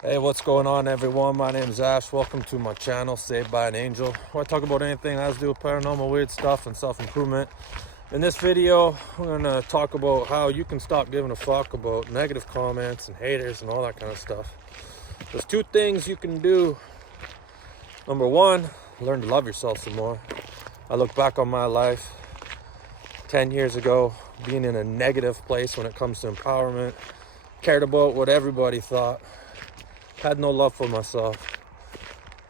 Hey, what's going on, everyone? My name is Ash. Welcome to my channel, Saved by an Angel, where I talk about anything that has to do with paranormal, weird stuff, and self-improvement. In this video, we're going to talk about how you can stop giving a fuck about negative comments and haters and all that kind of stuff. There's two things you can do. Number one, learn to love yourself some more. I look back on my life 10 years ago, being in a negative place when it comes to empowerment, cared about what everybody thought, had no love for myself.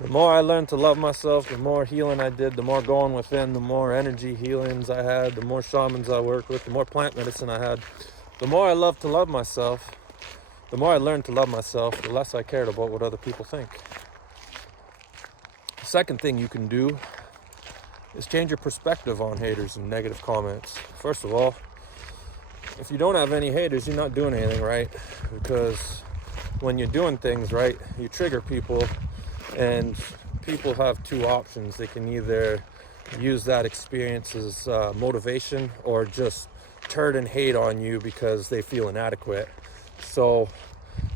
The more I learned to love myself, the more healing I did, the more going within, the more energy healings I had, the more shamans I worked with, the more plant medicine I had. The more I loved to love myself, the more I learned to love myself, the less I cared about what other people think. The second thing you can do is change your perspective on haters and negative comments. First of all, if you don't have any haters, you're not doing anything right, because when you're doing things right, you trigger people, and people have two options. They can either use that experience as motivation, or just turn and hate on you because they feel inadequate. So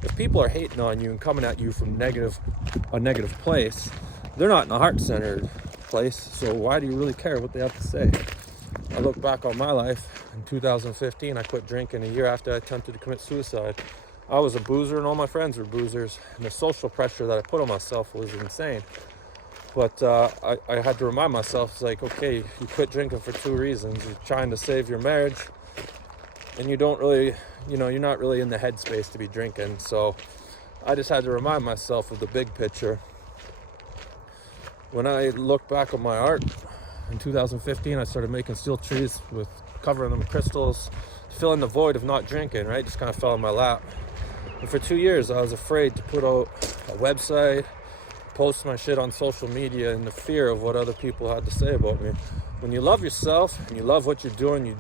if people are hating on you and coming at you from a negative place, they're not in a heart-centered place, so why do you really care what they have to say? I look back on my life. In 2015, I quit drinking a year after I attempted to commit suicide. I was a boozer and all my friends were boozers, and the social pressure that I put on myself was insane. But I had to remind myself, it's like, okay, you quit drinking for two reasons. You're trying to save your marriage, and you don't really, you're not really in the headspace to be drinking. So I just had to remind myself of the big picture. When I look back on my art, in 2015, I started making steel trees with covering them with crystals, filling the void of not drinking, right? Just kind of fell in my lap. And for 2 years, I was afraid to put out a website, post my shit on social media, in the fear of what other people had to say about me. When you love yourself and you love what you're doing,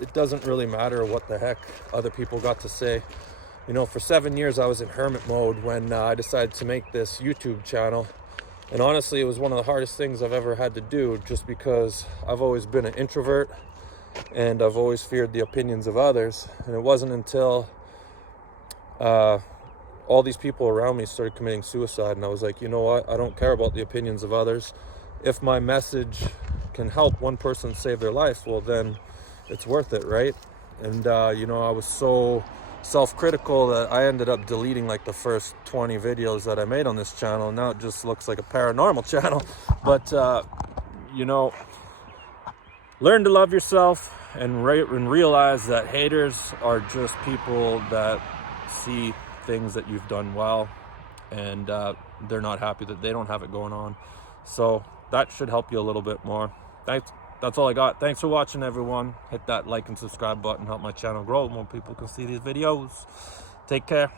it doesn't really matter what the heck other people got to say. For 7 years, I was in hermit mode when I decided to make this YouTube channel. And honestly, it was one of the hardest things I've ever had to do, just because I've always been an introvert and I've always feared the opinions of others. And it wasn't until all these people around me started committing suicide, and I was like, you know what? I don't care about the opinions of others. If my message can help one person save their life, well, then it's worth it, right? And I was so self-critical that I ended up deleting like the first 20 videos that I made on this channel. Now it just looks like a paranormal channel. But learn to love yourself and realize that haters are just people that see things that you've done well, and they're not happy that they don't have it going on. So that should help you a little bit more. That's all I got. Thanks for watching, everyone. Hit that like and subscribe button, help my channel grow. More people can see these videos. Take care.